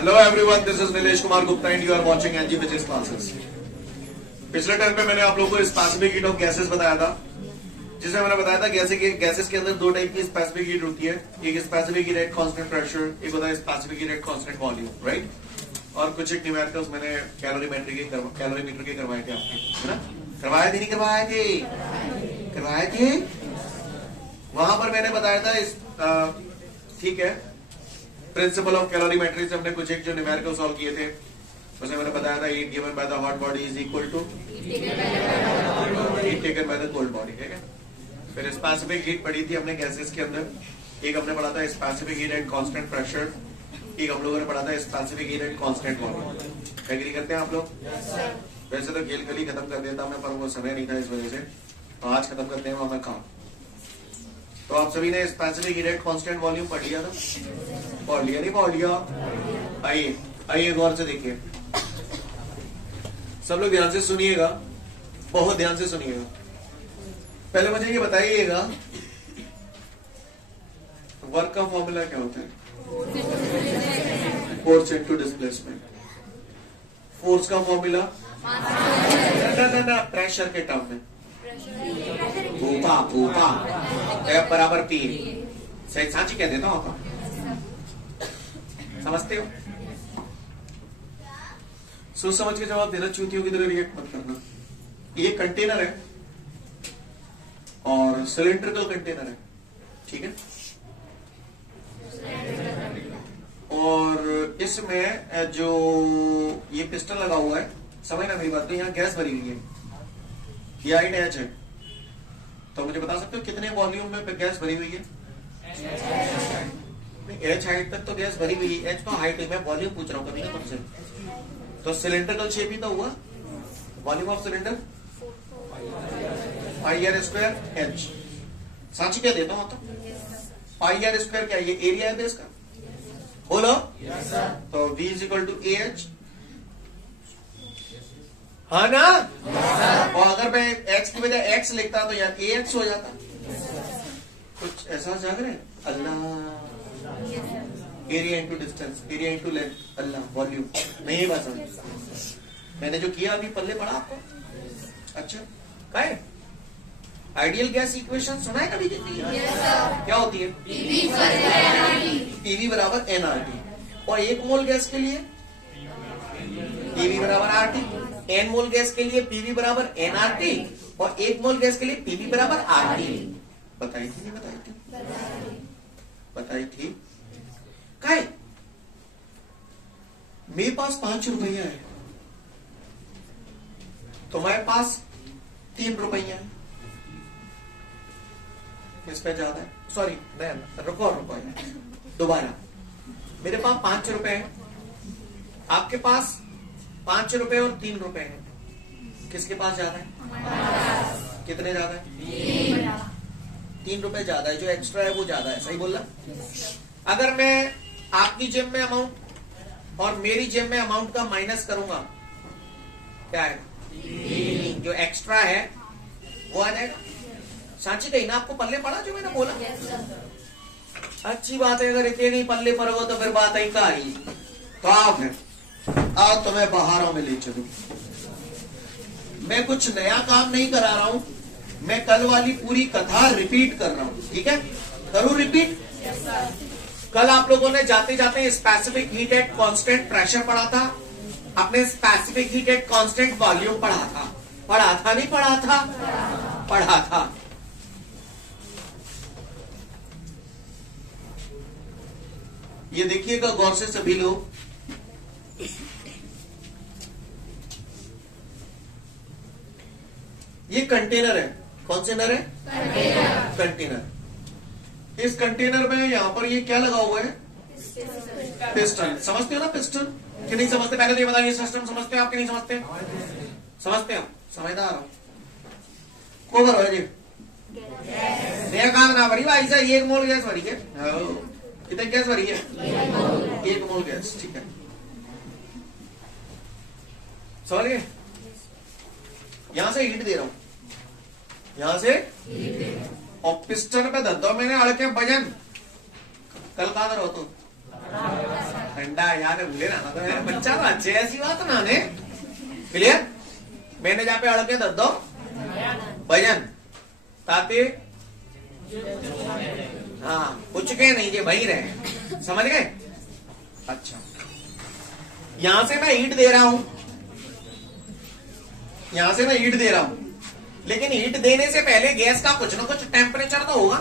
Hello everyone, this is Nilesh Kumar Gupta and you are watching NG physics classes. पिछले time पे मैंने आप लोगों को स्पेसिफिक हीट ऑफ गैसेस बताया था, जिसमें मैंने बताया था गैसेस के अंदर दो टाइप की स्पेसिफिक हीट होती है। एक specific heat at constant pressure, एक होता है specific heat at constant volume, right. और कुछ एक न्यूमेरिकल्स मैंने कैलोरीमीटर के करवाए थे आपके, है ना। करवाए थे नहीं करवाए थे। वहां पर मैंने बताया था ठीक है, प्रिंसिपल ऑफ कैलोरीमेट्री से हमने कुछ एक जो न्यूमेरिकल सॉल्व किए थे, उसमें मैंने बताया था heat given by the hot body is equal to heat taken by the cold body, ठीक है। फिर स्पेसिफिक हीट पढ़ी थी हमने गैसेस के अंदर। एक हमने पढ़ा था specific heat at constant pressure, एक हम लोगों ने पढ़ा था specific heat at constant volume. Agree करते हैं आप लोग? वैसे तो खेल कल खत्म कर देता मैं, पर वो समय नहीं था इस वजह से, तो आज खत्म करते हैं हमें काम। तो आप सभी ने specific heat at constant volume पढ़ लिया था? पढ़ लिया नहीं पढ़ लिया? आइए गौर से देखिए, सब लोग ध्यान से सुनिएगा, बहुत ध्यान से सुनिएगा। पहले मुझे ये बताइएगा, वर्क का फॉर्मूला क्या होता है? Force into displacement. फोर्स का फॉर्मूला ना प्रेशर के टर्म में भूपा F बराबर P। सही सांची कह देता हूं, समझते हो? सोच समझ के जवाब देना, चूतियों की तरह रिएक्ट मत करना। ये कंटेनर है और सिलिंड्रिकल कंटेनर है, ठीक है। और इसमें जो ये पिस्टन लगा हुआ है, समझना मेरी बात, तो यहाँ गैस भरी हुई है, ये हाइट H है। तो मुझे बता सकते हो कितने वॉल्यूम में गैस भरी हुई है? H हाइट तक तो गैस भरी हुई है, H तो हाइट है, मैं वॉल्यूम पूछ रहा हूँ कभी ना तुमसे। तो सिलेंड्रिकल शेप ही तो हुआ, volume of cylinder pi r square H। सांची क्या देता हूं? तो पाई आर स्क्वायर क्या, ये एरिया है बेस का, बोलो। तो V is equal to AH, हाँ ना। और अगर मैं X की वजह X लिखता तो यार AX हो जाता। कुछ ऐसा जाग रहे हैं? अल्लाह, area into distance, area into length, अल्लाह, वॉल्यूम। नहीं बात समझ, मैंने जो किया अभी पल्ले पड़ा आपको। अच्छा, क्या है आइडियल गैस इक्वेशन सुना है कभी? क्या होती है? पीवी बराबर एनआरटी। और एक मोल गैस के लिए पीवी बराबर आरटी, एन मोल गैस के लिए पीवी बराबर एनआरटी, और एक मोल गैस के लिए पीवी बराबर आरटी। बताई थी नहीं बताई थी? बताई थी। काय मेरे पास 5 रुपया है, तुम्हारे पास 3 रुपया है, इस पे ज्यादा है, सॉरी रुको दोबारा। मेरे पास 5 रुपए है, आपके पास 5 रुपए और 3 रुपए है, किसके पास ज्यादा है? कितने ज्यादा है? 3 रुपए ज्यादा है, जो एक्स्ट्रा है वो ज्यादा है, सही बोला। अगर मैं आपकी जेब में अमाउंट और मेरी जेब में अमाउंट का माइनस करूंगा, क्या है? जो एक्स्ट्रा है वो आ जाएगा। सांची कही ना आपको पल्ले पड़ा जो मैंने बोला? अच्छी बात है, अगर इतने नहीं पल्ले पर हो तो फिर बात ही का ही। तो आप है, आओ तो मैं बाहरों में ले चलूं। मैं कुछ नया काम नहीं करा रहा हूं, मैं कल वाली पूरी कथा रिपीट कर रहा हूं, ठीक है? करूं रिपीट? कल आप लोगों ने जाते जाते specific heat at constant pressure पढ़ा था, अपने specific heat at constant volume पढ़ा था। नहीं पढ़ा था? पढ़ा था। ये देखिएगा गौर से सभी लोग, ये कंटेनर है। कौन से नर है? कंटेनर। इस कंटेनर में यहां पर ये क्या लगा हुआ है? पिस्टन। समझते हो ना पिस्टन कि नहीं समझते? पहले तो ये बताइए, सिस्टम समझते हो आप कि नहीं समझते? समझते हो? समझदार हो को भरो जी। काम ना भरी भाई साहब, 1 मोल गैस भरी है। कितने गैस भरी है? 1 मोल गैस, ठीक है। समझ गए? यहां से हीट दे रहा हूं, यहां से, और पिस्टन पे धरता हूं मैंने अड़के वजन। कल कहां हो तो ठंडा यार भूले ना तो मेरा बच्चा तो अच्छे ऐसी बात ना ने क्लियर। मैंने जहाँ पे अड़के दो भजन ताते हाँ कुछ के नहीं ये वही रहे, समझ गए। अच्छा यहां से मैं हीट दे रहा हूं, यहां से मैं हीट दे रहा हूं, लेकिन हीट देने से पहले गैस का कुछ ना कुछ टेम्परेचर तो होगा,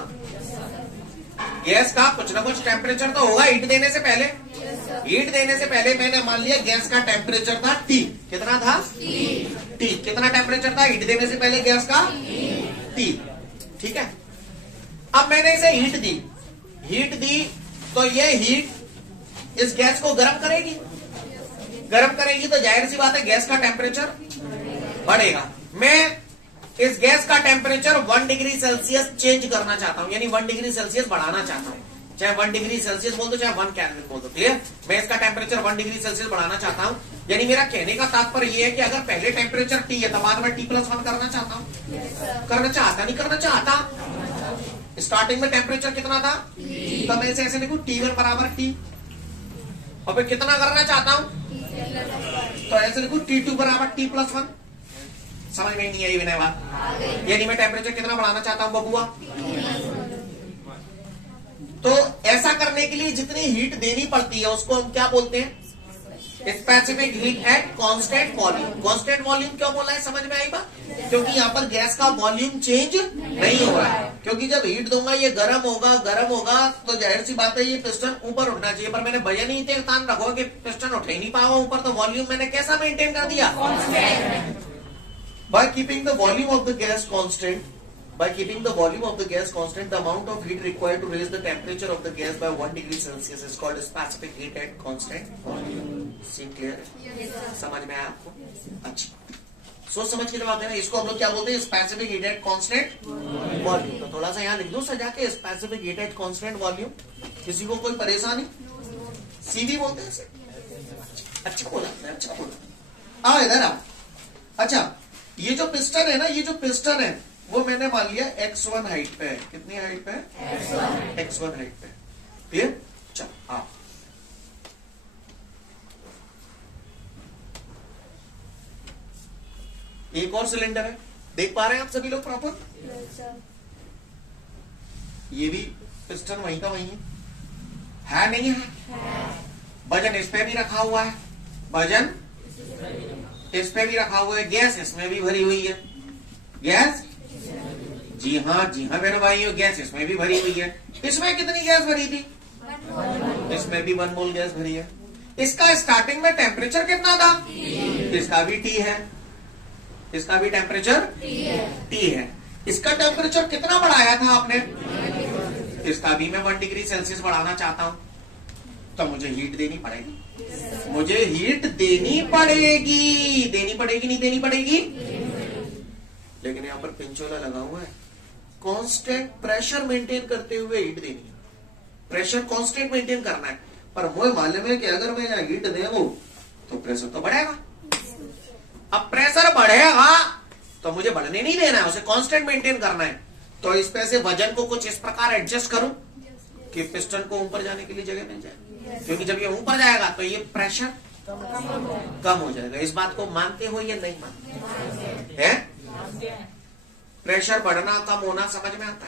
गैस का कुछ ना कुछ टेम्परेचर तो होगा हीट देने से पहले। हीट देने से पहले मैंने मान लिया गैस का टेम्परेचर था T, कितना था T, कितना टेम्परेचर था हीट देने से पहले गैस का T, ठीक है। अब मैंने इसे हीट दी तो ये हीट इस गैस को गर्म करेगी, गर्म करेगी तो जाहिर सी बात है गैस का टेम्परेचर बढ़ेगा। मैं इस गैस का टेम्परेचर 1 डिग्री सेल्सियस चेंज करना चाहता हूं, यानी 1 डिग्री सेल्सियस बढ़ाना चाहता हूं, चाहे 1 डिग्री सेल्सियस बोल दो चाहे 1 केल्विन बोल दो, क्लियर। मैं इसका टेम्परेचर 1 डिग्री सेल्सियस बढ़ाना चाहता हूं, यानी मेरा कहने का तात्पर्य यह है कि अगर पहले टेम्परेचर T है तो बाद में T+1 करना चाहता हूं, करना चाहता नहीं करना चाहता। स्टार्टिंग में टेम्परेचर कितना था तो मैं इसे ऐसे लिखूं T1 बराबर T, और फिर कितना करना चाहता हूं तो ऐसे लिखूं T2 बराबर T+1। समझ में नहीं आई विनय बात, यानी मैं टेम्परेचर कितना बढ़ाना चाहता हूं बबुआ। तो ऐसा करने के लिए जितनी हीट देनी पड़ती है उसको हम क्या बोलते हैं, specific heat at constant volume. Constant volume क्यों बोला है, समझ में आई बात, क्योंकि यहाँ पर गैस का वॉल्यूम चेंज नहीं हो रहा है, क्योंकि जब हीट दूंगा ये गर्म होगा तो जाहिर सी बात है ये पिस्टन ऊपर उठना चाहिए, पर मैंने वजन ही इतने तान रखो कि पिस्टन उठ ही नहीं पाओ ऊपर, तो वॉल्यूम मैंने कैसा मेंटेन कर दिया, by keeping the volume of the gas constant, by keeping the volume of the gas constant, the amount of heat required to raise the temperature of the gas by 1 degree Celsius is called specific heat at constant volume. Seem clear? समझ में आया आपको? अच्छा, सोच समझ के जवाब देना। इसको हम लोग क्या बोलते हैं, specific heat at constant volume. तो थोड़ा सा यहाँ लिख दो सजा के, specific heat at constant volume. किसी को कोई परेशानी, सीवी बोलते हैं इसे। अच्छा बोला, अच्छा बोला। आओ इधर आओ। अच्छा ये जो पिस्टन है ना, ये जो पिस्टन है वो मैंने मान लिया x1 हाइट पे है। कितनी हाइट पे है, x1 हाइट पे। क्लियर। चल आओ, एक और सिलेंडर है, देख पा रहे हैं आप सभी लोग प्रॉपर। ये भी पिस्टन वहीं का वहीं है नहीं है। वजन इस पे भी रखा हुआ है, वजन इस पे भी रखा हुआ है, गैस इसमें भी भरी हुई है, गैस जी हाँ मेरे भाई, गैस इसमें भी भरी हुई है। इसमें कितनी गैस भरी थी, इसमें भी 1 मोल गैस भरी है। इसका स्टार्टिंग में टेम्परेचर कितना था, इसका भी T है, इसका भी टेम्परेचर T है। इसका टेम्परेचर कितना बढ़ाया था आपने, इसका भी मैं 1 डिग्री सेल्सियस बढ़ाना चाहता हूं, तो मुझे हीट देनी पड़ेगी, मुझे हीट देनी पड़ेगी नहीं देनी पड़ेगी। लेकिन यहाँ पर पिंचोला लगा हुआ है, कांस्टेंट प्रेशर मेंटेन करते हुए हीट देनी है, प्रेशर कांस्टेंट मेंटेन करना है। पर मुझे मालूम है कि अगर मैं यहाँ हीट देंगे तो प्रेशर तो बढ़ेगा। अब प्रेशर बढ़ेगा तो मुझे बढ़ने नहीं देना है, उसे कांस्टेंट मेंटेन करना है। तो इस पे से वजन को कुछ इस प्रकार एडजस्ट करूं कि पिस्टन को ऊपर जाने के लिए जगह मिल जाए, क्योंकि जब ये ऊपर जाएगा तो ये प्रेशर कम हो जाएगा। इस बात को मानते हो या नहीं मानते हैं? प्रेशर बढ़ना कम होना समझ में आता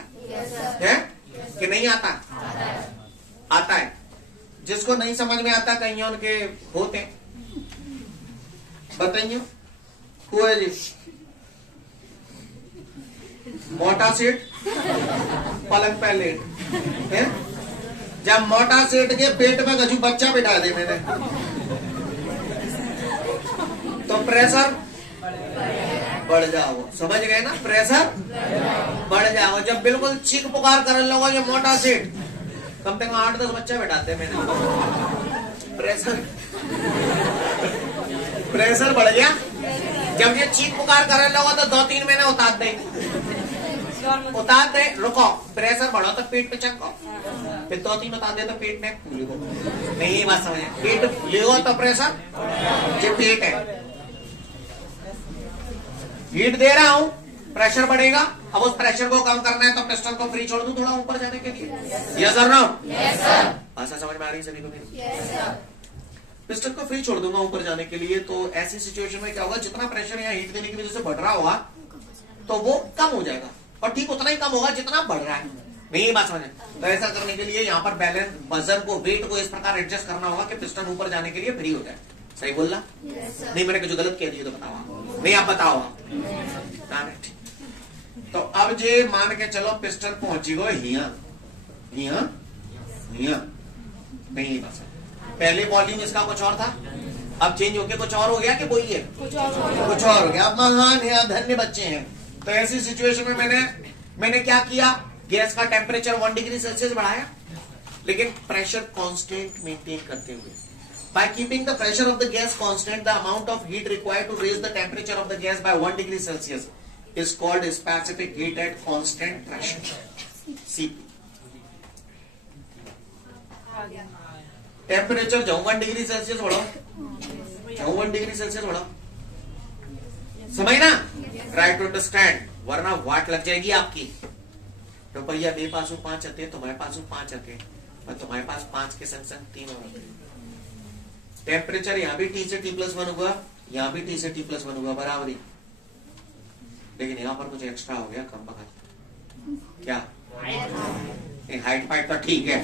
है कि नहीं आता? आता है। जिसको नहीं समझ में आता कहीं उनके होते बताइए। हुआ जी मोटा सेठ पलंग पे लेट है, जब मोटा सेठ के पेट में गजू बच्चा बिठा दे मैंने तो प्रेशर बढ़ जाओ, समझ गए ना? प्रेशर बढ़ जाओ। जब बिल्कुल चीख पुकार कर लोगो ये मोटा सेठ, कम से कम 8-10 बच्चा बैठाते मैंने, प्रेशर बढ़ गया। जब ये चीख पुकार कर लोगो तो 2-3 महीने उतार दे, रुको, प्रेशर बढ़ो तो पेट पे चको, फिर 2-3 उतार दे तो पेट में फूलेगो। नहीं ये बात समझे, पेट फूलेगो तो प्रेशर, ये पेट है। हीट दे रहा हूं, प्रेशर बढ़ेगा। अब उस प्रेशर को कम करना है तो पिस्टन को फ्री छोड़ दूं थोड़ा ऊपर जाने के लिए। यस और नो? Yes sir. भाषा समझ में आ रही सभी को मेरी? Yes sir. पिस्टन को फ्री छोड़ दूंगा ऊपर जाने के लिए, तो ऐसी सिचुएशन में क्या होगा, जितना प्रेशर यहाँ हीट देने की वजह से बढ़ रहा होगा तो वो कम हो जाएगा, और ठीक उतना ही कम होगा जितना बढ़ रहा है। नहीं बात समझे? तो ऐसा करने के लिए यहाँ पर बैलेंस वजन को, वेट को इस प्रकार एडजस्ट करना होगा कि पिस्टन ऊपर जाने के लिए फ्री हो जाए। सही बोल रहा? नहीं मैंने कुछ गलत कह दिया तो बताओ, नहीं आप बताओ। तो अब जे मान के चलो पिस्टन पहुंची गो हिया नहीं बस, पहले वॉल्यूम इसका कुछ और था, अब चेंज होके कुछ और हो गया कि वही है, कुछ और हो गया। अब महान है, धन्य बच्चे हैं। तो ऐसी सिचुएशन में मैंने क्या किया, गैस का टेम्परेचर 1 डिग्री सेल्सियस बढ़ाया, लेकिन प्रेशर कांस्टेंट मेंटेन करते हुए। By keeping the pressure of the gas constant, the amount of heat required to raise the temperature of the gas by 1 degree Celsius is called specific heat at constant pressure, CP. Temperature जाऊं 1 degree Celsius बढ़ाओ, जाऊं 1 degree Celsius बढ़ाओ, समझ ना? Try to understand, वरना वाट लग जाएगी आपकी। रुपया बे पासों 5 आते, तुम्हारे पासों 5 आते, और तुम्हारे पास 5 के संग संग 3 और आते। टेम्परेचर यहाँ भी T से T+1 हुआ, यहाँ भी T से T+1 हुआ, बराबरी। लेकिन यहाँ पर कुछ एक्स्ट्रा हो गया, कम बखत। क्या? हाइट फाइट तो ठीक है,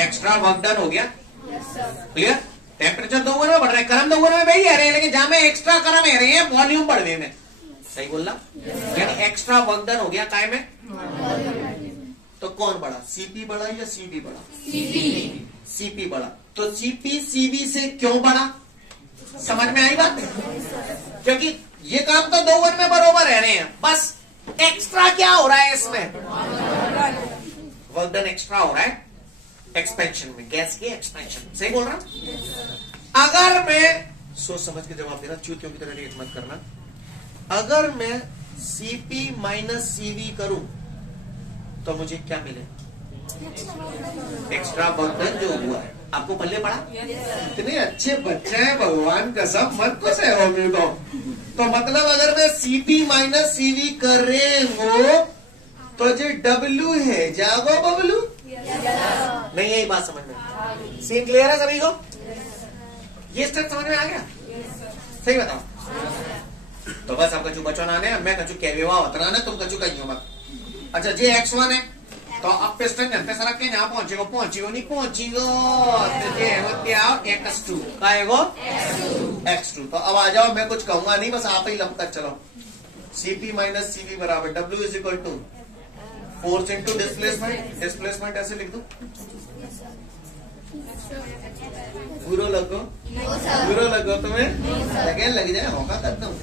एक्स्ट्रा वर्क डन हो गया। क्लियर? टेम्परेचर दोगुना में बढ़ रहा है, कर्म दोगुना में वही आ रहे हैं, लेकिन जहां में एक्स्ट्रा कर्म आ रहे हैं वॉल्यूम बढ़ने में। सही बोल रहा? यानी एक्स्ट्रा वर्क डन हो गया काय में। तो कौन बढ़ा, सीपी बढ़ा या सीबी बढ़ा? सीपी बढ़ा। तो सीपी सीबी से क्यों बढ़ा, समझ में आई बात? क्योंकि ये काम तो 2 वन में बरोबर रह रहे हैं, बस एक्स्ट्रा क्या हो रहा है इसमें, वर्क डन एक्स्ट्रा हो रहा है एक्सपेंशन में, गैस के एक्सपेंशन। सही बोल रहा हूं? अगर मैं सोच समझ के जवाब देना, चूतियों की तरह रिएक्ट मत करना। अगर मैं सीपी माइनस सीवी करूं तो मुझे क्या मिले, एक्स्ट्रा वर्क डन जो हुआ है। आपको पल्ले पड़ा? इतने अच्छे बच्चे हैं, भगवान कसम मत को से हो मेरे को। तो मतलब अगर मैं सीपी माइनस सीवी कर रहे हो तो जो डब्ल्यू है जागो बबलू, नहीं यही बात समझ में? सीन क्लियर है सभी को? ये स्टेप समझ में आ गया? सही बताओ। तो बस आप कचू बचो नाने, मैं कचू कहवा उतरा तुम कचू कहीं मत। अच्छा जे X1 है, तो अब पिस्टन जनते सड़क के यहाँ पहुंचेगो नहीं पहुंचेगो, X2 का है X2। तो अब आ जाओ, मैं कुछ कहूंगा नहीं, बस आप ही लंबा चलो। सीपी माइनस सीवी बराबर W is equal to force into displacement. Displacement ऐसे लिख दो, बुरो लगो तुम्हें, लग जाए होगा करता हूं।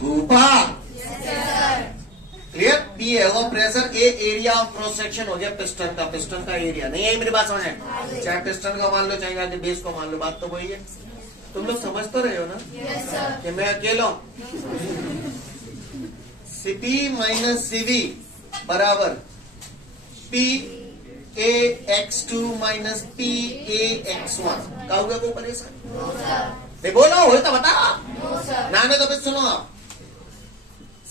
भूपा क्लियर? पी है वो pressure, A area of cross section हो गया पिस्टन का एरिया। नहीं है मेरी बात समझ है? चाहे पिस्टन का मान लो, चाहे आगे बेस को मान लो, बात तो वही है। तुम लोग समझ तो रहे हो ना? कि मैं अकेला सीपी माइनस सीवी बराबर P A X2 minus P A X1 का होगा वो परेशान। बोलो हो तो बताओ ना, तो फिर सुनो आप।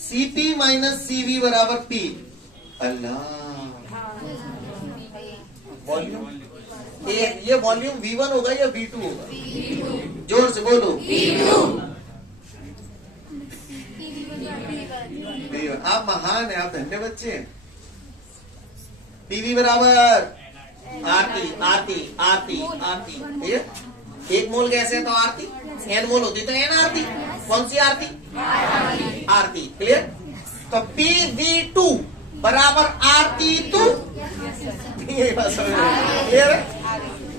सीपी माइनस सीवी बराबर पी, अल्लाह वॉल्यूम, ये वॉल्यूम V1 होगा या V2 होगा? जोर से बोलो। आप महान है, आप धन्य बच्चे हैं। पीवी बराबर आरती। एक मोल गैस है तो आरती, एन मोल होती तो एन आरती। कौन सी आरती? आरती। क्लियर? तो PV2 बराबर RT2, क्लियर है?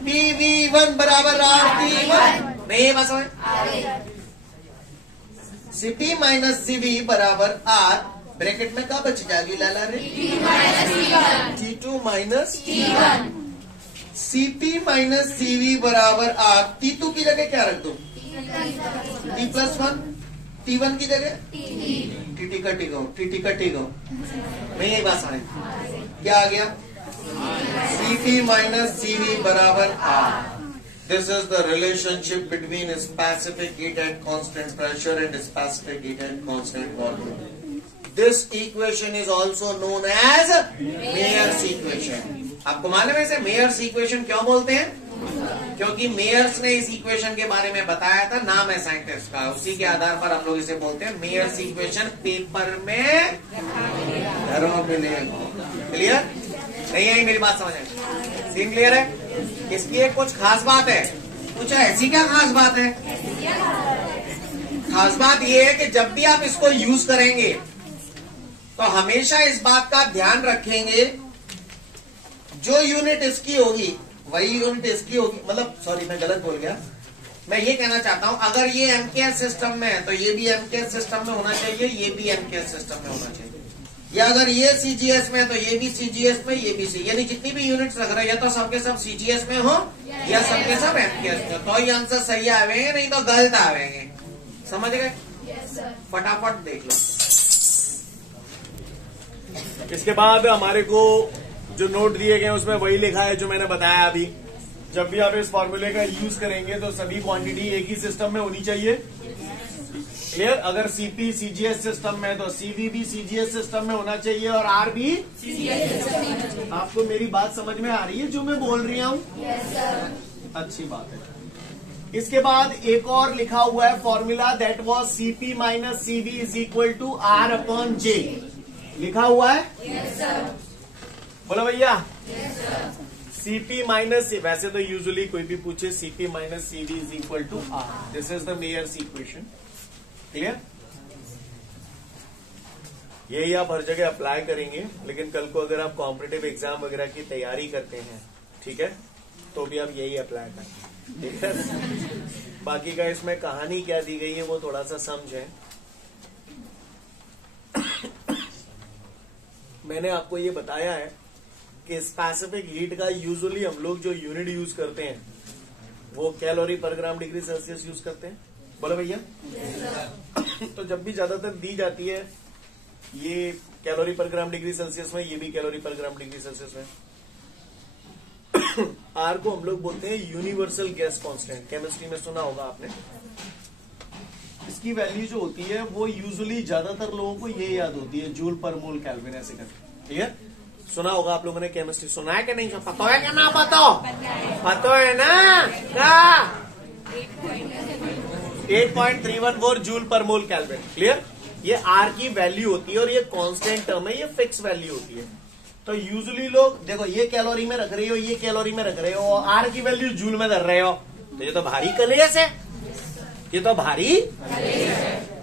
PV1 बराबर RT1, नहीं बस सीपी माइनस सीवी बराबर R, ब्रैकेट में क्या बच जाएगी लाला रे? T2 minus T1। CP minus CV बराबर R, T2 की जगह क्या रख दो? T+1, T1 की जगह TT कटेगा, नहीं यही बात समझ? क्या आ गया? सीपी माइनस सीवी बराबर R। This is the relationship between specific heat at constant pressure and specific heat at constant volume. This equation is also known as Mayer's equation. आपको मालूम है इसे मेयर्स इक्वेशन क्यों बोलते हैं? क्योंकि मेयर्स ने इस इक्वेशन के बारे में बताया था, नाम है साइंटिस्ट का, उसी के आधार पर हम लोग इसे बोलते हैं मेयर्स इक्वेशन। पेपर में घरों में क्लियर नहीं है? मेरी बात समझ में सीन क्लियर है? इसकी एक कुछ खास बात है। कुछ ऐसी क्या खास बात है? खास बात यह है कि जब भी आप इसको यूज करेंगे तो हमेशा इस बात का ध्यान रखेंगे, जो यूनिट इसकी होगी वही यूनिट इसकी होगी। मतलब सॉरी, मैं गलत बोल गया। मैं ये कहना चाहता हूं, अगर ये एमकेएस सिस्टम में है तो ये भी एमकेएस सिस्टम में होना चाहिए, ये भी एमकेएस सिस्टम में होना चाहिए। या अगर ये सीजीएस में है तो ये भी सीजीएस में, ये भी सी, यानी जितनी भी यूनिट्स रख रहे हैं या तो सबके सब सीजीएस में हो या सबके सब एमकेएस में, तो ये आंसर सही आवेंगे, नहीं तो गलत आवेंगे। समझ गए? फटाफट देख लो। इसके बाद हमारे को जो नोट दिए गए उसमें वही लिखा है जो मैंने बताया अभी। जब भी आप इस फॉर्मूले का यूज करेंगे तो सभी क्वांटिटी एक ही सिस्टम में होनी चाहिए। क्लियर? अगर सीपी सीजीएस सिस्टम में तो सीवी भी सीजीएस सिस्टम में होना चाहिए और आर भी सीजीएस सिस्टम में होना चाहिए। आपको मेरी बात समझ में आ रही है जो मैं बोल रही हूँ? अच्छी बात है। इसके बाद एक और लिखा हुआ है formula, that was CP minus CV is equal to R upon J. लिखा हुआ है? बोलो भैया। सीपी माइनस, वैसे तो यूजुअली कोई भी पूछे CP minus CV is equal to R, this is the Mayer's equation. Clear? यही आप हर जगह अप्लाई करेंगे, लेकिन कल को अगर आप कॉम्पिटिटिव एग्जाम वगैरह की तैयारी करते हैं, ठीक है, तो भी आप यही अप्लाई करें। ठीक है? बाकी का इसमें कहानी क्या दी गई है वो थोड़ा सा समझें। मैंने आपको ये बताया है कि स्पेसिफिक हीट का यूजुअली हम लोग जो यूनिट यूज करते हैं वो कैलोरी पर ग्राम डिग्री सेल्सियस यूज करते हैं। बोलो भैया। तो जब भी ज्यादातर दी जाती है ये कैलोरी पर ग्राम डिग्री सेल्सियस में, ये भी कैलोरी पर ग्राम डिग्री सेल्सियस में। आर को हम लोग बोलते हैं यूनिवर्सल गैस कांस्टेंट, केमिस्ट्री में सुना होगा आपने। इसकी वैल्यू जो होती है वो यूजुअली ज्यादातर लोगों को ये याद होती है, जूल पर मोल केल्विन, ऐसे करके। ठीक है? सुना होगा आप लोगों ने केमिस्ट्री, सुना है कि नहीं? पता है कि ना? पता है ना? क्या 8.314 जूल पर मोल केल्विन। क्लियर? ये आर की वैल्यू होती है और ये कांस्टेंट टर्म है, ये फिक्स वैल्यू होती है। तो यूजुअली लोग देखो, ये कैलोरी में रख रहे हो, ये कैलोरी में रख रहे हो, आर की वैल्यू जूल में धर रहे हो, तो ये तो भारी कलेश है। ये तो भारी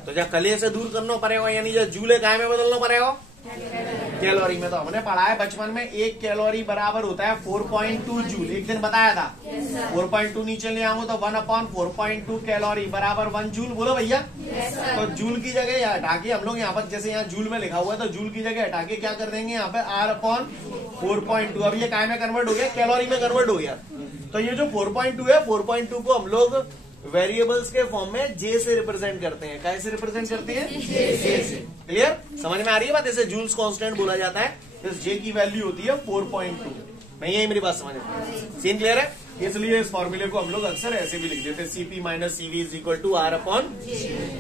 तो जब कलेश से दूर करना पड़ेगा, यानी जो जूले काय में बदलना पड़ेगा कैलोरी में। तो हमने पढ़ा है बचपन में, एक कैलोरी बराबर होता है 4.2 जूल। एक दिन बताया था। 4.2 नीचे ले आऊंगा तो 1/4.2 कैलोरी बराबर 1 जूल। बोलो भैया। तो जूल की जगह हटा के हम लोग यहाँ पर, जैसे यहाँ जूल में लिखा हुआ है, तो जूल की जगह हटा के क्या कर देंगे यहाँ पे R/4.2। अब ये काय में कन्वर्ट हो गया? कैलोरी में कन्वर्ट हो गया। तो ये जो 4.2 है, 4.2 को हम लोग वेरिएबल्स के फॉर्म में जे से रिप्रेजेंट करते हैं। कैसे रिप्रेजेंट करते हैं? जे से। क्लियर? समझ में आ रही है बात? इसे जूल्स कांस्टेंट बोला जाता है। इस जे की वैल्यू होती है 4.2। नहीं है मेरी बात समझ में? सीन क्लियर है? इसलिए इस फॉर्मूले को हम लोग अक्सर ऐसे भी लिख देते हैं, CP minus CV is equal to R upon.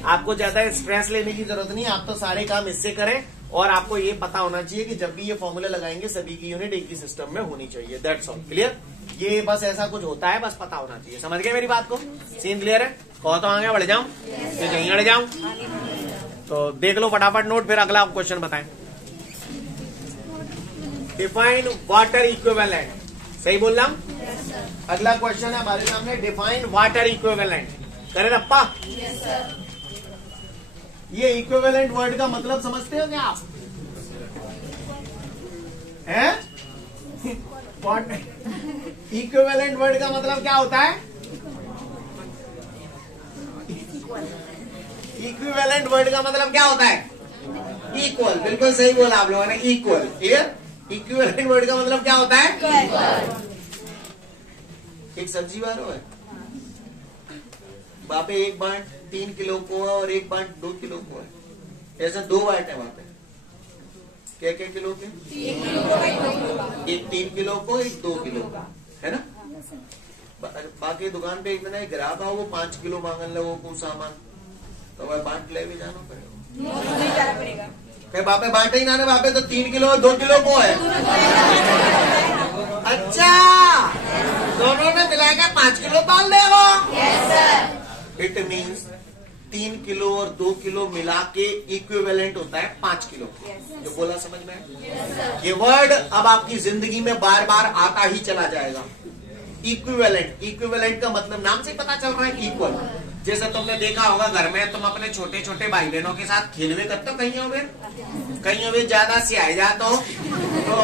आपको ज्यादा स्ट्रेस लेने की जरूरत नहीं, आप तो सारे काम इससे करें। और आपको ये पता होना चाहिए कि जब भी ये फॉर्मूले लगाएंगे सभी की यूनिट एक ही सिस्टम में होनी चाहिए। That's all. क्लियर? ये बस ऐसा कुछ होता है, बस पता होना चाहिए। समझ गए मेरी बात को? सीन क्लियर है? कहो तो आगे बढ़ जाऊं तो कहीं अड़ जाऊं? तो देख लो फटाफट नोट, फिर अगला क्वेश्चन बताएं। Define water equivalent. सही बोल रहा हूं? अगला क्वेश्चन है हमारे सामने, डिफाइन वाटर इक्विवेलेंट। करे रप्पा? ये इक्विवेलेंट वर्ड का मतलब समझते हो क्या आप? हैं? इक्विवेलेंट वर्ड का मतलब क्या होता है? इक्विवेलेंट वर्ड का मतलब क्या होता है? इक्वल। बिल्कुल सही बोला आप लोगों ने, इक्वल। क्लियर? इक्विवेलेंट वर्ड का मतलब क्या होता है? एक सब्जी वाला है, वहां पे एक बाट 3 किलो को है और एक बाट 2 किलो को है। ऐसे 2 बाट है वहां पे। क्या क्या किलो के? एक 3 किलो को, एक 2 किलो का, है ना? बाकी दुकान पे एक दिन एक ग्राहक आओ, वो 5 किलो मांगन लगो को सामान, तो वह बांट ले भी जाना पड़ेगा। कहीं बापे बांटे ही ना बापे तो 3 किलो 2 किलो को है। अच्छा, दोनों ने मिलाकर 5 किलो पाल देगा। इट मीन्स 3 किलो और 2 किलो मिला के इक्विवेलेंट होता है 5 किलो। जो बोला समझ में? ये वर्ड अब आपकी जिंदगी में बार बार आता ही चला जाएगा। इक्विवेलेंट, इक्विवेलेंट का मतलब नाम से पता चल रहा है, इक्वल। जैसे तुमने देखा होगा घर में तुम अपने छोटे छोटे भाई बहनों के साथ खेलवे करते हो, कहीं वे ज्यादा से आए जाते हो तो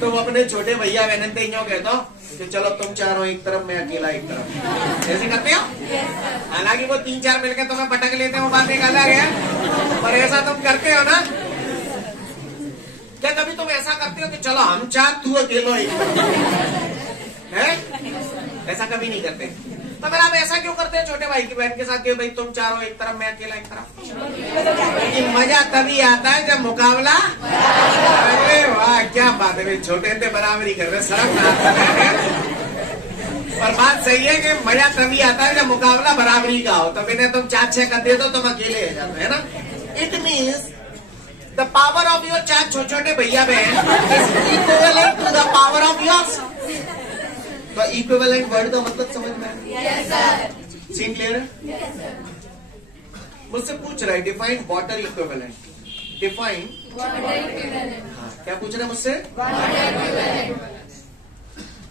तुम अपने छोटे भैया बहन कहते हो कि चलो तुम चारों एक तरफ, मैं अकेला एक तरफ, ऐसे करते हो। हालांकि वो 3-4 मिलकर तुम्हें पटक लेते हो, बात एक अलग है, पर ऐसा तुम करते हो ना? क्या कभी तुम ऐसा करते हो कि चलो हम 4 तू अकेलो एक है? ऐसा कभी नहीं करते। तो फिर आप ऐसा क्यों करते हैं छोटे भाई की बहन के साथ कि भाई तुम चारों एक तरफ, मैं अकेला एक तरफ? लेकिन मजा तभी आता है जब मुकाबला। अरे वाह, क्या बात है, छोटे थे बराबरी कर रहे, शर्म ना आता है। और बात सही है कि मजा तभी आता है जब मुकाबला बराबरी का हो। तो बिना तुम 4-6 कर दे दो तुम अकेले हो जाते है ना। It means the power of your 4 छोटे छोटे भैया बहन is equivalent to the power of yours. तो इक्विवेलेंट वर्ड का मतलब समझ में आया? सीन क्लियर है? मुझसे पूछ रहा है डिफाइन वाटर इक्विवेलेंट। डिफाइन, हाँ क्या पूछ रहे हैं मुझसे?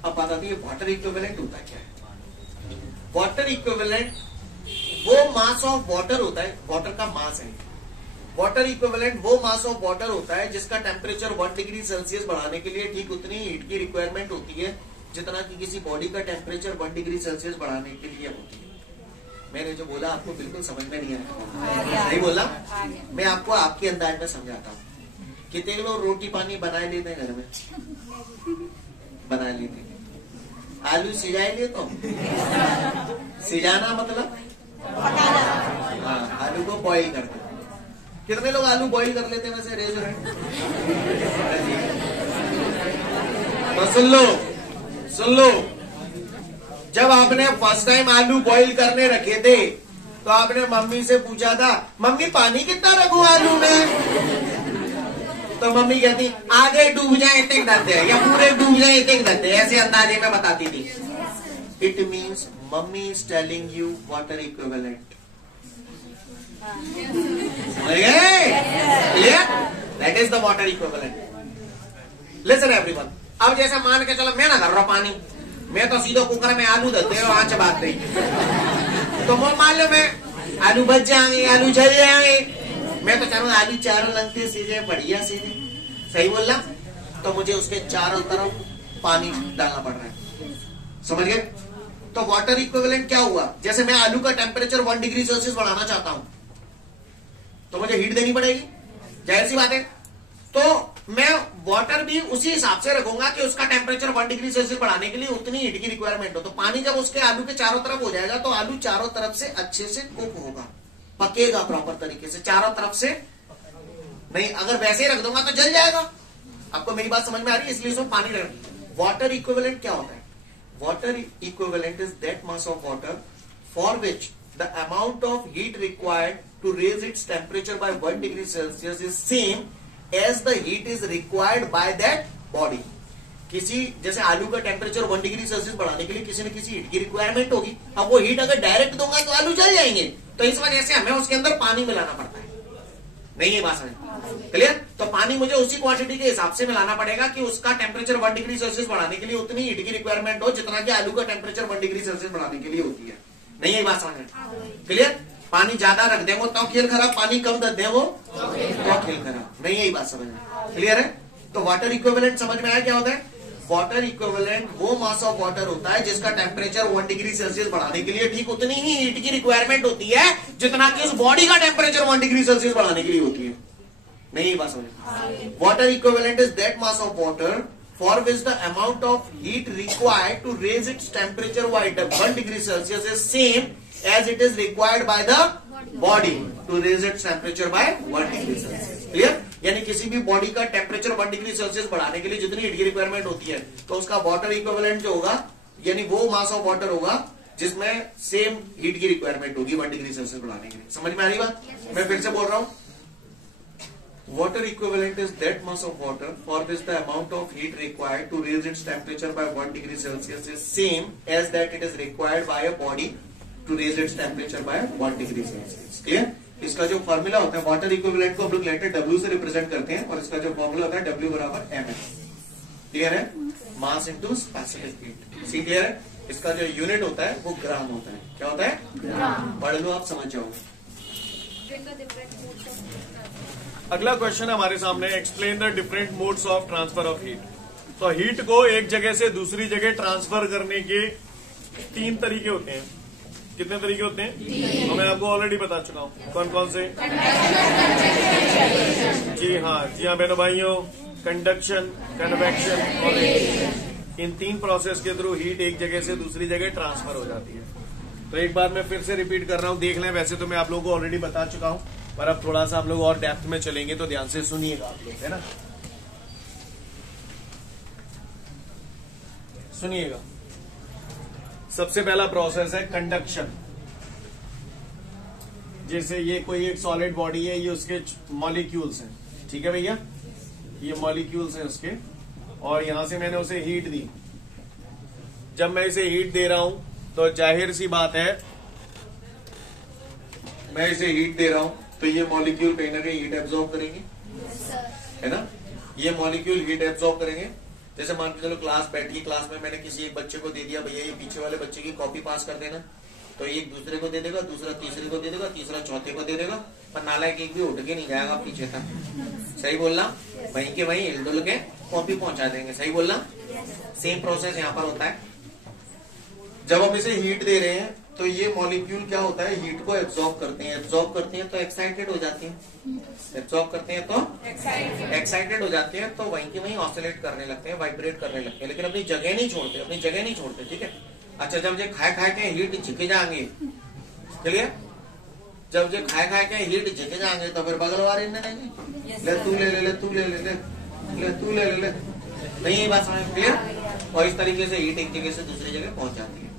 अब बात आती है वाटर इक्विवेलेंट होता क्या है? वाटर इक्विवेलेंट वो मास ऑफ वाटर होता है, वाटर का मास है। वाटर इक्विवेलेंट वो मास ऑफ वाटर होता है जिसका टेम्परेचर 1 डिग्री सेल्सियस बढ़ाने के लिए ठीक उतनी हीट की रिक्वायरमेंट होती है जितना कि किसी बॉडी का टेम्परेचर 1 डिग्री सेल्सियस बढ़ाने के लिए होती है। मैंने जो बोला आपको बिल्कुल समझ में नहीं आया? नहीं बोला? मैं आपको आपके अंदाज में समझाता हूँ। कितने लोग रोटी पानी बनाए लेते हैं घर में? बना लेते। आलू सिजाए ले तो सिजाना मतलब हाँ, आलू को बॉईल करते। कितने लोग आलू बॉईल कर लेते हैं वैसे? Raise hand. तो सुन लो, जब आपने फर्स्ट टाइम आलू बॉईल करने रखे थे तो आपने मम्मी से पूछा था, मम्मी पानी कितना रखूं आलू में? तो मम्मी कहती आगे डूब जाए इतने डरते हैं या पूरे डूब जाए इतने डरते हैं, ऐसे अंदाजे में बताती थी। It means mummy is telling you water equivalent. Clear? That is the water equivalent. Listen everyone, अब जैसे मान के चलो मैं ना कर रहा पानी, मैं तो सीधो कुकर में आलू देते और आंच बात नहीं, तो मुझे मालूम है आलू बच जाएंगे, आलू जल जाएंगे। मैं तो चाहूँ आलू चारों रंग सीधे बढ़िया सीधे, सही बोल रहा? तो मुझे उसके चारों तरफ पानी डालना पड़ रहा है। समझ गए? तो वाटर इक्विवेलेंट क्या हुआ? जैसे मैं आलू का टेम्परेचर 1 डिग्री सेल्सियस बढ़ाना चाहता हूं तो मुझे हीट देनी पड़ेगी, जाहिर सी बात है। तो मैं वाटर भी उसी हिसाब से रखूंगा कि उसका टेम्परेचर 1 डिग्री सेल्सियस बढ़ाने के लिए उतनी हीट की रिक्वायरमेंट हो। तो पानी जब उसके आलू के चारों तरफ हो जाएगा तो आलू चारों तरफ से अच्छे से कुक होगा, पकेगा प्रॉपर तरीके से चारों तरफ से। नहीं अगर वैसे ही रख दूंगा तो जल जाएगा। आपको मेरी बात समझ में आ रही है? इसलिए उसमें पानी रख। वाटर इक्विवेलेंट क्या होता है? Water equivalent is that mass of water for which the amount of heat required to raise its temperature by 1 degree Celsius is same as the heat is required by that body. किसी जैसे आलू का temperature 1 degree Celsius बढ़ाने के लिए किसी न किसी हीट की रिक्वायरमेंट होगी। अब वो हीट अगर डायरेक्ट दूंगा तो आलू जल जाएंगे, तो इस वजह से हमें उसके अंदर पानी मिलाना पड़ता है। नहीं ये बात समझ क्लियर? तो पानी मुझे उसी क्वांटिटी के हिसाब से मिलाना पड़ेगा कि उसका टेम्परेचर 1 डिग्री सेल्सियस बढ़ाने के लिए उतनी हीट की रिक्वायरमेंट हो जितना कि आलू का टेम्परेचर 1 डिग्री सेल्सियस बढ़ाने के लिए होती है। नहीं ये बात समझ क्लियर? पानी ज्यादा रख देंगे तो खेल खराब, पानी कम रख देंगे तो खेल खराब। नहीं यही बात समझ में क्लियर है? तो वाटर इक्विवेलेंट समझ में आया क्या होता है? वाटर इक्विवेलेंट वो मास ऑफ वाटर होता है जिसका टेम्परेचर 1 डिग्री सेल्सियस बढ़ाने के लिए ठीक उतनी ही हीट की रिक्वायरमेंट होती है जितना कि उस बॉडी का टेम्परेचर 1 डिग्री सेल्सियस बढ़ाने के लिए होती है। नहीं ये बात समझ? Water equivalent is that mass of water for which the amount of heat required to raise its temperature by 1 degree Celsius is same as it is required by the body to raise its temperature by 1 degree Celsius. Clear? यानी किसी भी body का temperature 1 degree Celsius बढ़ाने के लिए जितनी heat की requirement होती है तो उसका वाटर इक्विवेलेंट जो होगा यानी वो मास ऑफ वाटर होगा जिसमें सेम हीट की रिक्वायरमेंट होगी 1 डिग्री सेल्सियस बढ़ाने के लिए। समझ में आ रही बात? मैं फिर से बोल रहा हूं, Water equivalent is that mass of water for which the amount of heat required to raise its temperature by 1 degree Celsius is same as that it is required by a body to raise its temperature by 1 degree Celsius. Clear? इसका जो formula होता है water equivalent को हम लोग letter W से represent करते हैं और इसका जो फॉर्मूला होता है W बराबर mf. क्लियर है? Mass into specific heat. C clear है? इसका जो यूनिट होता है वो ग्राम होता है. क्या होता है? ग्राम. पढ़ लो आप समझ जाओगे. अगला क्वेश्चन हमारे सामने, explain the different modes of transfer of heat. तो हीट को एक जगह से दूसरी जगह ट्रांसफर करने के 3 तरीके होते हैं. कितने तरीके होते हैं? तो मैं आपको ऑलरेडी बता चुका हूँ. कौन कौन से? जी हाँ बहनों भाइयों, कंडक्शन, कन्वेक्शन और रेडिएशन. इन 3 प्रोसेस के थ्रू हीट एक जगह से दूसरी जगह ट्रांसफर हो जाती है. तो एक बार मैं फिर से रिपीट कर रहा हूँ, देख लें. वैसे तो मैं आप लोगों को ऑलरेडी बता चुका हूँ, पर अब थोड़ा सा आप लोग और डेप्थ में चलेंगे तो ध्यान से सुनिएगा आप लोग, है ना. सुनिएगा. सबसे पहला प्रोसेस है कंडक्शन. जैसे ये कोई एक सॉलिड बॉडी है, ये उसके मॉलिक्यूल्स हैं. ठीक है भैया, ये मॉलिक्यूल्स हैं उसके, और यहां से मैंने उसे हीट दी. जब मैं इसे हीट दे रहा हूं तो जाहिर सी बात है, मैं इसे हीट दे रहा हूं तो ये मॉलिक्यूल कहीं ना कहीं हीट एब्जॉर्ब करेंगे. है ना? ये मॉलिक्यूल हीट एब्जॉर्ब करेंगे. जैसे मान के चलो क्लास बैठी, क्लास में मैंने किसी एक बच्चे को दे दिया, भैया ये पीछे वाले बच्चे की कॉपी पास कर देना, तो एक दूसरे को दे देगा, दूसरा तीसरे को दे देगा, तीसरा चौथे को दे देगा, पर नालायक एक भी उठ के नहीं जाएगा पीछे तक. सही बोलना? वहीं के वहीं हिल डुल के कॉपी पहुंचा देंगे. सही बोलना? सेम प्रोसेस यहाँ पर होता है. जब हम इसे हीट दे रहे हैं तो ये मॉलिक्यूल क्या होता है, हीट को एब्जॉर्ब करते हैं. एब्जॉर्ब करते हैं तो एक्साइटेड हो जाती हैं. एब्जॉर्ब करते हैं तो एक्साइटेड हो जाते हैं, तो वहीं के वहीं ऑसिलेट करने लगते हैं, वाइब्रेट करने लगते हैं, लेकिन अपनी जगह नहीं छोड़ते. अपनी जगह नहीं छोड़ते. ठीक है. अच्छा, जब ये खाए के हीट झिके जाएंगे, चलिए, जब ये खाए के हीट झिके जाएंगे तो फिर बगल वाले ले तू ले ले तू ले ले ले तू ले ले. नहीं, ये बात समझ क्लियर? और इस तरीके से हीट एक जगह से दूसरी जगह पहुंच जाती है.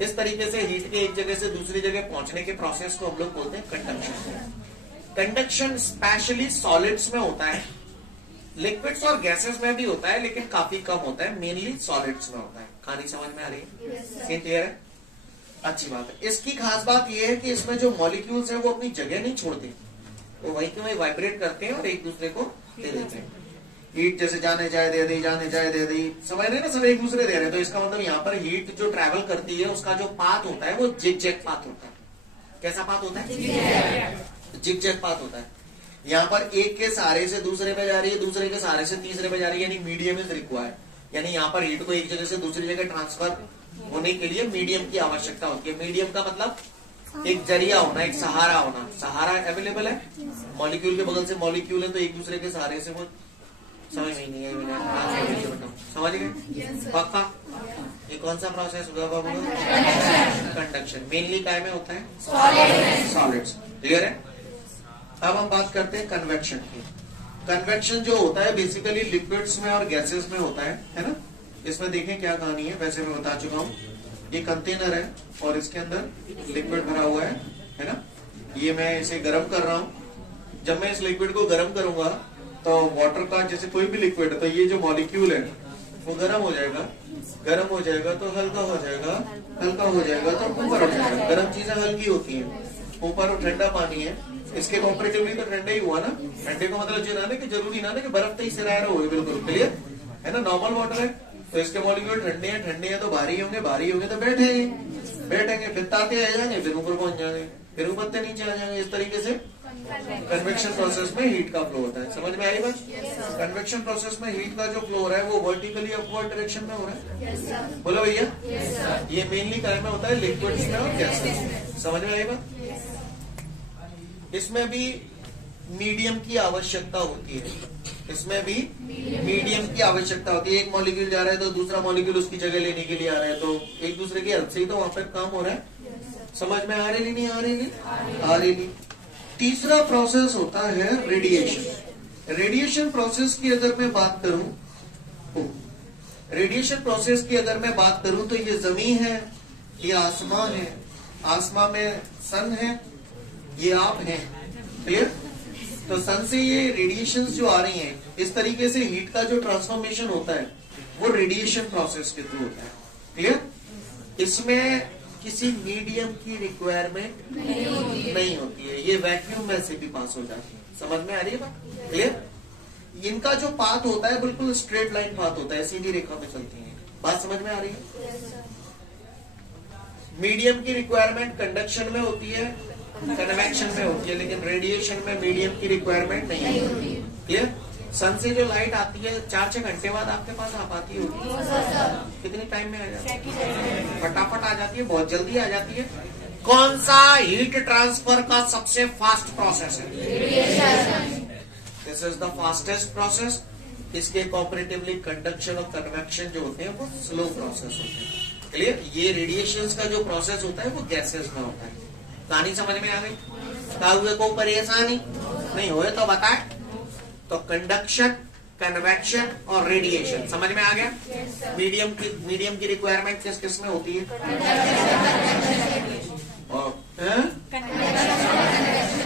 इस तरीके से हीट के एक जगह से दूसरी जगह पहुंचने के प्रोसेस को हम लोग बोलते हैं कंडक्शन. कंडक्शन स्पेशली सॉलिड्स में होता है, लिक्विड्स और गैसेस में भी होता है, लेकिन काफी कम होता है. मेनली सॉलिड्स में होता है. कहानी समझ में आ रही है? सीन क्लियर है? अच्छी बात है. इसकी खास बात यह है कि इसमें जो मॉलिक्यूल्स हैं वो अपनी जगह नहीं छोड़ते, वो वहीं के वहीं वाइब्रेट करते हैं और एक दूसरे को दे देते हैं. हीट जैसे जाने जाए दे दी, जाने जाए दे दी, समझ रहे ना, सब एक दूसरे दे रहे हैं. तो इसका मतलब यहाँ पर हीट जो ट्रैवल करती है उसका जो पाथ होता है वो जिग-जैग पाथ होता है. कैसा पाथ होता है? जिग-जैग पाथ होता है. यहाँ पर एक के सहारे से दूसरे पे जा रही है, दूसरे के सहारे से तीसरे पे जा रही है, यानी मीडियम इज रिक्वायर्ड. यानी यहाँ पर हीट को एक जगह से दूसरी जगह ट्रांसफर होने के लिए मीडियम की आवश्यकता होती है. मीडियम का मतलब एक जरिया होना, एक सहारा होना. सहारा अवेलेबल है, मॉलिक्यूल के बगल से मॉलिक्यूल है, तो एक दूसरे के सहारे से वो समझ में नहीं है. समझ गए? पक्का? ये कौन सा प्रोसेस होगा बाबू? कंडक्शन. मेनली काय में होता है? सॉलिड्स. क्लियर है? अब हम बात करते हैं कन्वेक्शन की. कन्वेक्शन जो होता है बेसिकली लिक्विड्स में और गैसेस में होता है ना. इसमें देखें क्या कहानी है. वैसे मैं बता चुका हूँ. ये कंटेनर है और इसके अंदर लिक्विड भरा हुआ है ना. ये मैं इसे गर्म कर रहा हूँ. जब मैं इस लिक्विड को गर्म करूंगा तो वाटर का जैसे कोई भी लिक्विड है, तो ये जो मॉलिक्यूल है वो गर्म हो जाएगा. गर्म हो जाएगा तो हल्का हो जाएगा, हल्का हो जाएगा तो ऊपर हो जाएगा. गर्म चीजें हल्की होती हैं. ऊपर वो ठंडा पानी है, इसके कॉम्परेटिवली तो ठंडा ही हुआ ना. ठंडे का मतलब ये ना कि जरूरी ना कि बर्फ तो इससे रह रहा हो. बिल्कुल क्लियर है ना. नॉर्मल वाटर है तो इसके मॉलिक्यूल ठंडे हैं. ठंडे हैं तो भारी होंगे, भारी होंगे तो बैठेंगे, फिर ताते आ जाएंगे, फिर ऊपर पहुंच जाएंगे, फिर ऊपर से नीचे आ जाएंगे. इस तरीके से कन्वेक्शन प्रोसेस में हीट का फ्लो होता है. समझ में आई बात? कन्वेक्शन प्रोसेस में हीट का जो फ्लो हो रहा है वो वर्टिकली अपवर्ड डायरेक्शन में हो रहा है. बोलो भैया. ये मेनली काय में होता है? लिक्विड्स में और गैसेस में. समझ में आई बात? इसमें भी मीडियम की आवश्यकता होती है. इसमें भी मीडियम की आवश्यकता होती है. एक मॉलिक्यूल जा रहा है तो दूसरा मॉलिक्यूल उसकी जगह लेने के लिए आ रहा है, तो एक दूसरे की हेल्प से ही तो वहां पर काम हो रहा है. समझ में आ रही नहीं? आ रही नहीं. तीसरा प्रोसेस होता है रेडिएशन. रेडिएशन प्रोसेस की अगर मैं बात करूं, रेडिएशन प्रोसेस की अगर मैं बात करूं तो ये जमीन है, ये आसमां है, आसमां में सन है, ये आप हैं. क्लियर? तो सन से ये रेडिएशंस जो आ रही हैं, इस तरीके से हीट का जो ट्रांसफॉर्मेशन होता है वो रेडिएशन प्रोसेस के थ्रू होता है। क्लियर? इसमें किसी मीडियम की रिक्वायरमेंट नहीं होती है, ये वैक्यूम में से भी पास हो जाती है। समझ में आ रही है बात? क्लियर? इनका जो पाथ होता है बिल्कुल स्ट्रेट लाइन पाथ होता है, सीधी रेखा में चलती है। बात समझ में आ रही है? मीडियम की रिक्वायरमेंट कंडक्शन में होती है, कन्वेक्शन में होती है, लेकिन रेडिएशन में मीडियम की रिक्वायरमेंट नहीं होती। क्लियर? सन से जो लाइट आती है 4-6 घंटे बाद आपके पास आ पाती होगी। कितने टाइम में आ जाती है? फटाफट आ जाती है, बहुत जल्दी आ जाती है। कौन सा हीट ट्रांसफर का सबसे फास्ट प्रोसेस है? This is the fastest process. इसके कोऑपरेटिवली कंडक्शन और कन्वेक्शन जो होते हैं वो स्लो प्रोसेस होते हैं। क्लियर? ये रेडिएशंस का जो प्रोसेस होता है वो गैसेस में होता है। कहानी समझ में आ गई? हुए को परेशानी नहीं हुए तो बताए। तो कंडक्शन, कन्वेक्शन और रेडिएशन समझ में आ गया? मीडियम की रिक्वायरमेंट किस किस में होती है? और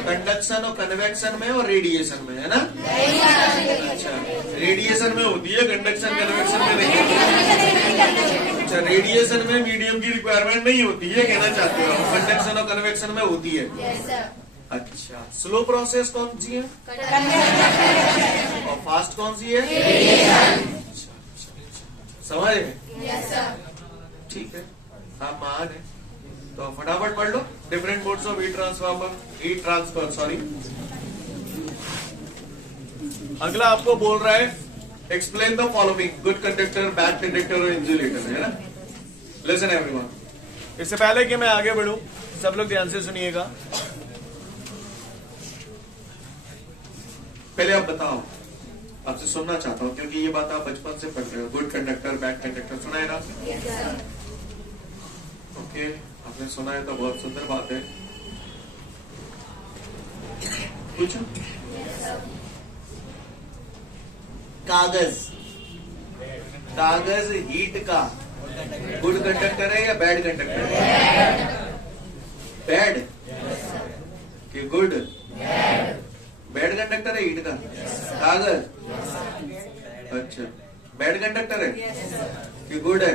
कंडक्शन और कन्वेक्शन में और रेडिएशन में, है ना? अच्छा, रेडिएशन में होती है, कंडक्शन कन्वेक्शन में नहीं होती। अच्छा, रेडिएशन में मीडियम की रिक्वायरमेंट नहीं होती है, कहना चाहते हो? कंडक्शन और कन्वेक्शन में होती है। अच्छा, स्लो प्रोसेस कौन सी है और फास्ट कौन सी है? समझ गए? ठीक है, आप महान है। तो फटाफट पढ़ लो। Different modes of heat transfer sorry. अगला आपको बोल रहा है explain the following: good conductor, bad conductor और इंसुलेटर, है ना? Listen everyone. इससे पहले कि मैं आगे बढ़ूं, सब लोग ध्यान से सुनिएगा। पहले आप बताओ, आपसे सुनना चाहता हूं क्योंकि ये बात आप बचपन से पढ़ रहे हो। गुड कंडक्टर, बैड कंडक्टर सुना है ना? ओके, आपने सुना है तो बहुत सुंदर बात है। पूछो। कागज हीट का गुड कंडक्टर है या बैड कंडक्टर है? बैड कि गुड? बैड कंडक्टर है हीट का कागज? अच्छा, बैड कंडक्टर है कि गुड है?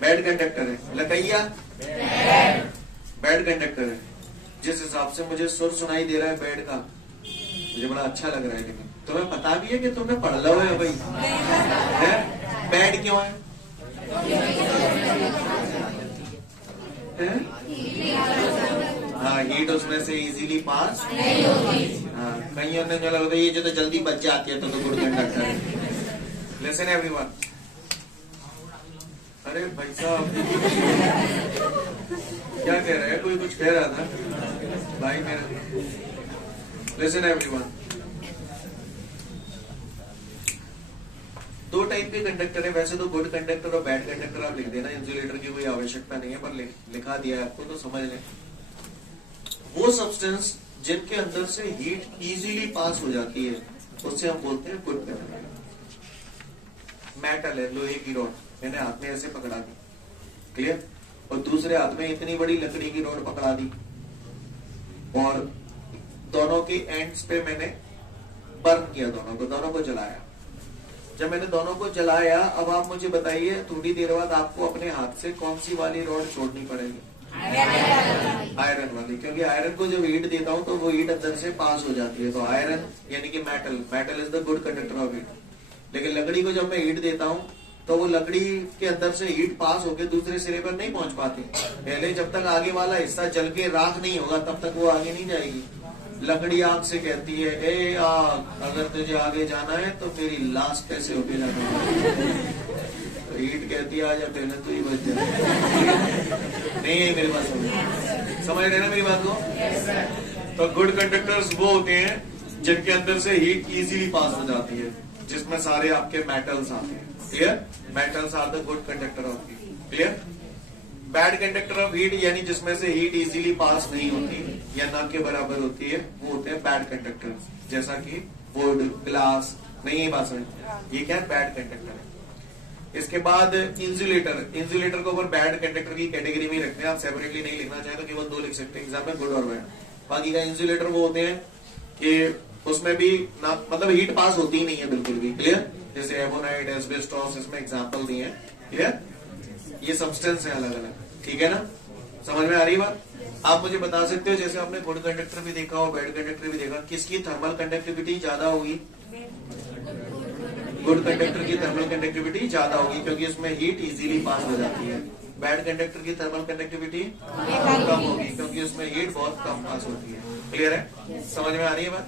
बैड कंडक्टर है। लकैया बैड कंडक्टर है। जिस हिसाब से मुझे सुर सुनाई दे रहा है बैड का, मुझे बड़ा अच्छा लग रहा है। लेकिन तुम्हें पता भी है कि तुमने पढ़ लो है भाई, बैड क्यों है? हाँ, हीट उसमें से इजीली पास नहीं होती। हाँ, कहीं ने चला होता है ये जो तो जल्दी बच जाती है तो गुड कंडक्टर है। Listen everyone. अरे भाई साहब क्या कह रहे हैं? कोई कुछ कह रहा था भाई मेरा। Listen everyone. दो टाइप के कंडक्टर है वैसे तो, गुड कंडक्टर और बैड कंडक्टर। आप लिख देना, इंसुलेटर की कोई आवश्यकता नहीं है, पर लिखा दिया है आपको तो समझ लें। वो सब्सटेंस जिनके अंदर से हीट इजीली पास हो जाती है उससे हम बोलते हैं गुड कंडक्टर। मेटल है, लोहे की रॉड, मैंने हाथ में ऐसे पकड़ा दी, क्लियर, और दूसरे हाथ में इतनी बड़ी लकड़ी की रॉड पकड़ा दी और दोनों के एंड्स पे मैंने बर्न किया, दोनों को जलाया। जब मैंने दोनों को जलाया, अब आप मुझे बताइए थोड़ी देर बाद आपको अपने हाथ से कौन सी वाली रॉड छोड़नी पड़ेगी? आयरन वाली, क्योंकि आयरन को जब हीट देता हूं तो वो हीट अंदर से पास हो जाती है। तो आयरन यानी कि metal is the good conductor of heat. लेकिन लकड़ी को जब मैं हीट देता हूं तो वो लकड़ी के अंदर से हीट पास होकर दूसरे सिरे पर नहीं पहुंच पाती। पहले जब तक आगे वाला हिस्सा जल के राख नहीं होगा तब तक वो आगे नहीं जाएगी। लकड़ी आग से कहती है, ए आग, अगर तुझे आगे जाना है तो मेरी लाश कैसे होके जाना है? तो हीट कहती है आजा पहले तो ही बच जाए। नहीं है मेरे पास, समझ रहे ना मेरी बात को? तो गुड कंडक्टर्स वो होते हैं जिनके अंदर से हीट इजीली पास हो जाती है, जिसमें सारे आपके मेटल्स आते हैं। Clear? Metals are the good conductor of heat. Clear? Bad conductor of heat यानी जिसमें से हीट इजीली पास नहीं होती या न के बराबर होती है, वो होते हैं बैड कंडक्टर। जैसा कि वुड, ग्लास, नहीं ये बात समझ, ये क्या है? बैड कंडक्टर है। इसके बाद इंसुलेटर को ऊपर बैड कंडक्टर की कैटेगरी में रखते हैं। आप सेपरेटली नहीं लिखना चाहे तो केवल दो लिख सकते हैं एग्जाम में, गुड और बैड। बाकी का इंसुलेटर वो होते हैं कि उसमें भी ना मतलब हीट पास होती ही नहीं है बिल्कुल भी। क्लियर? जैसे एबोनाइट, एस्बेस्टॉस, इसमें एग्जाम्पल दिए हैं। क्लियर? ये सब्सटेंस है अलग अलग। ठीक है ना? समझ में आ रही बात? आप मुझे बता सकते हो, जैसे आपने गुड कंडक्टर भी देखा और बैड कंडक्टर भी देखा, किसकी थर्मल कंडक्टिविटी ज्यादा होगी? गुड कंडक्टर की थर्मल कंडक्टिविटी ज्यादा होगी, क्योंकि उसमें हीट इजीली पास हो जाती है। बैड कंडक्टर की थर्मल कंडक्टिविटी कम होगी, क्योंकि उसमें हीट बहुत कम पास होती है। क्लियर है? समझ में आ रही है बात?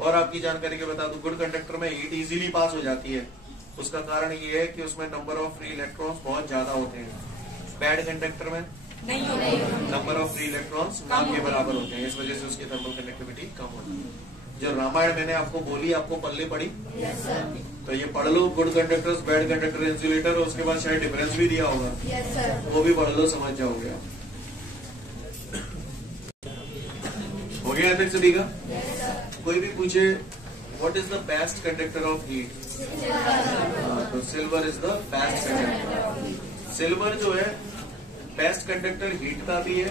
और आपकी जानकारी के बता दूं, गुड कंडक्टर में हीट इजीली पास हो जाती है। उसका कारण ये है कि उसमें नंबर ऑफ फ्री इलेक्ट्रॉन्स बहुत ज्यादा होते हैं। बैड कंडक्टर में नंबर ऑफ फ्री इलेक्ट्रॉन्स ना के बराबर होते हैं, इस वजह से उसकी थर्मल कंडक्टिविटी कम होती है। जो रामायण मैंने आपको बोली, आपको पल्ले पड़ी? तो ये पढ़ लो, good conductors, bad conductor, insulator, और उसके बाद शायद डिफरेंस भी दिया होगा, वो भी पढ़ लो, समझ जाओगे आप। हो गया एफेक्ट सभी का? कोई भी पूछे what is the best conductor of heat, तो silver is the best conductor. Silver जो है बेस्ट कंडक्टर हीट का भी है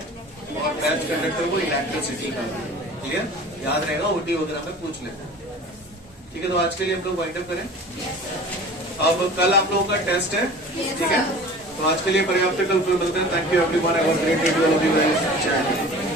और बेस्ट कंडक्टर वो इलेक्ट्रिसिटी का भी है। क्लियर? याद रहेगा, ओटी वगैरह में पूछ लेते हैं। ठीक है, तो आज के लिए हम लोग वाइंड अप करें। अब कल आप लोगों का टेस्ट है, ठीक है? तो आज के लिए पर्याप्त है, कल फिर मिलते हैं। Thank you everyone, have a great day to all of you guys.